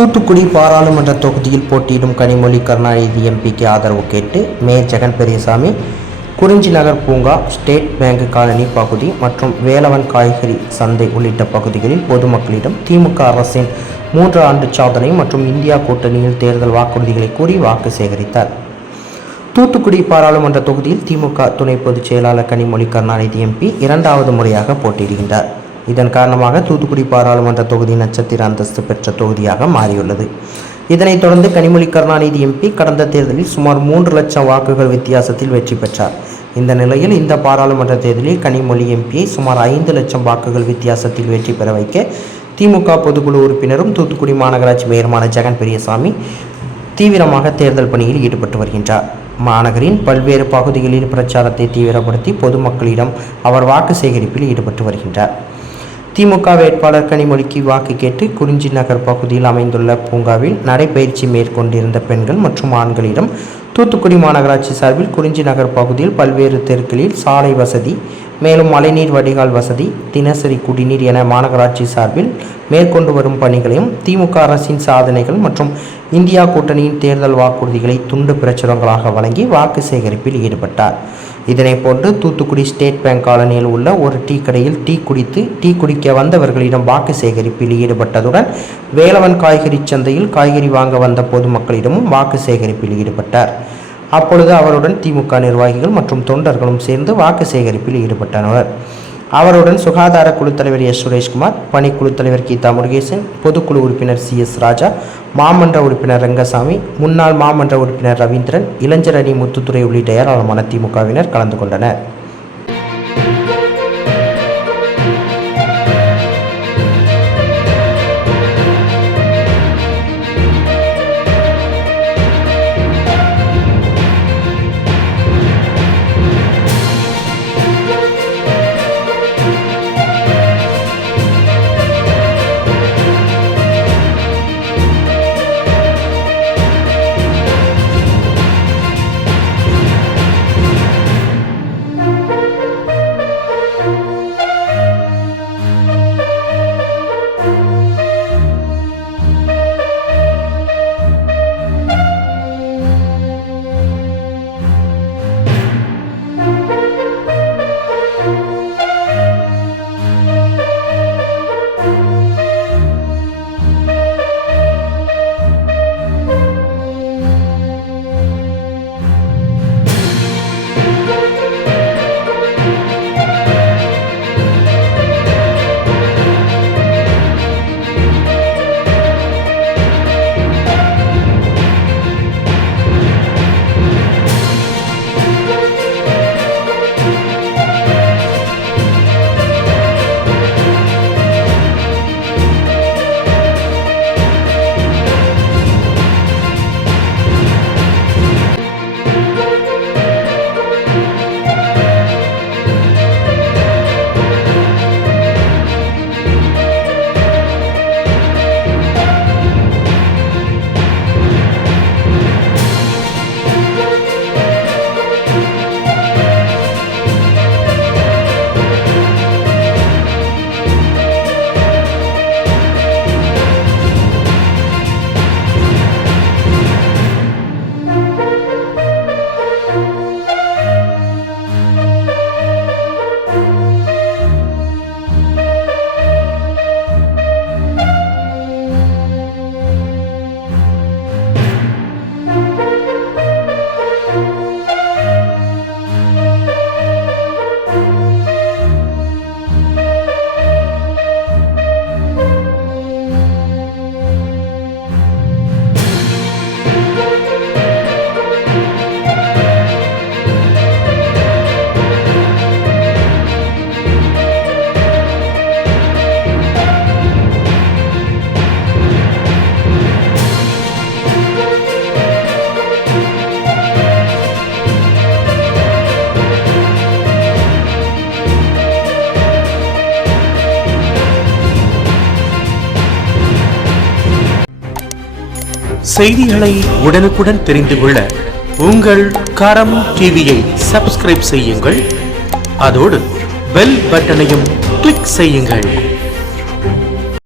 தூத்துக்குடி பாராளுமன்ற தொகுதியில் போட்டியிடும் கனிமொழி கருணாநிதி எம்பிக்கு ஆதரவு கேட்டு ஜெகன் பெரியசாமி குறிஞ்சி நகர் பூங்கா, ஸ்டேட் பேங்க் காலனி பகுதி மற்றும் வேலவன் காய்கறி சந்தை உள்ளிட்ட பகுதிகளில் பொதுமக்களிடம் திமுக அரசின் 3 ஆண்டு சாதனை மற்றும் இந்தியா கூட்டணியில் தேர்தல் வாக்குறுதிகளை கூறி வாக்கு சேகரித்தார். தூத்துக்குடி பாராளுமன்ற தொகுதியில் திமுக துணை பொதுச் செயலாளர் கனிமொழி கருணாநிதி எம்பி 2வது முறையாக போட்டியிடுகின்றார். இதன் காரணமாக தூத்துக்குடி பாராளுமன்ற தொகுதி நட்சத்திர அந்தஸ்து பெற்ற தொகுதியாக மாறியுள்ளது. இதனைத் தொடர்ந்து கனிமொழி கருணாநிதி எம்பி கடந்த தேர்தலில் சுமார் 3 லட்சம் வாக்குகள் வித்தியாசத்தில் வெற்றி பெற்றார். இந்த நிலையில் இந்த பாராளுமன்ற தேர்தலில் கனிமொழி எம்பியை சுமார் 5 லட்சம் வாக்குகள் வித்தியாசத்தில் வெற்றி பெற வைக்க திமுக பொதுக்குழு உறுப்பினரும் தூத்துக்குடி மாநகராட்சி மேயருமான ஜெகன் பெரியசாமி தீவிரமாக தேர்தல் பணியில் ஈடுபட்டு வருகின்றார். மாநகரின் பல்வேறு பகுதிகளில் பிரச்சாரத்தை தீவிரப்படுத்தி பொதுமக்களிடம் அவர் வாக்கு சேகரிப்பில் ஈடுபட்டு வருகின்றார். திமுக வேட்பாளர் கனிமொழிக்கு வாக்கு கேட்டு குறிஞ்சி நகர் பகுதியில் அமைந்துள்ள பூங்காவில் நடைபயிற்சி மேற்கொண்டிருந்த பெண்கள் மற்றும் ஆண்களிடம் தூத்துக்குடி மாநகராட்சி சார்பில் குறிஞ்சி நகர் பகுதியில் பல்வேறு தெருக்களில் சாலை வசதி, மேலும் மழைநீர் வடிகால் வசதி, தினசரி குடிநீர் என மாநகராட்சி சார்பில் மேற்கொண்டு வரும் பணிகளையும், திமுக அரசின் சாதனைகள் மற்றும் இந்தியா கூட்டணியின் தேர்தல் வாக்குறுதிகளை துண்டு பிரச்சுரங்களாக வழங்கி வாக்கு சேகரிப்பில் ஈடுபட்டார். இதனை போன்று தூத்துக்குடி ஸ்டேட் பேங்க் காலனியில் உள்ள ஒரு டீ கடையில் டீ குடிக்க வந்தவர்களிடம் வாக்கு சேகரிப்பில் ஈடுபட்டதுடன் வேலவன் காய்கறி சந்தையில் காய்கறி வாங்க வந்த பொதுமக்களிடமும் வாக்கு சேகரிப்பில் ஈடுபட்டார். அப்பொழுது அவருடன் திமுக நிர்வாகிகள் மற்றும் தொண்டர்களும் சேர்ந்து வாக்கு சேகரிப்பில் ஈடுபட்டனர். அவருடன் சுகாதார குழு தலைவர் எஸ். சுரேஷ்குமார், பணிக்குழு தலைவர் கீதா முருகேசன், பொதுக்குழு உறுப்பினர் CS ராஜா, மாமன்ற உறுப்பினர் ரங்கசாமி, முன்னாள் மாமன்ற உறுப்பினர் ரவீந்திரன், இளைஞர் அணி முத்துத்துறை உள்ளிட்ட ஏராளமான திமுகவினர் கலந்து கொண்டனர். செய்திகளை உடனுக்குடன் தெரிந்து கொள்ள உங்கள் கரம் டிவியை சப்ஸ்கிரைப் செய்யுங்கள். அதோடு பெல் பட்டனையும் கிளிக் செய்யுங்கள்.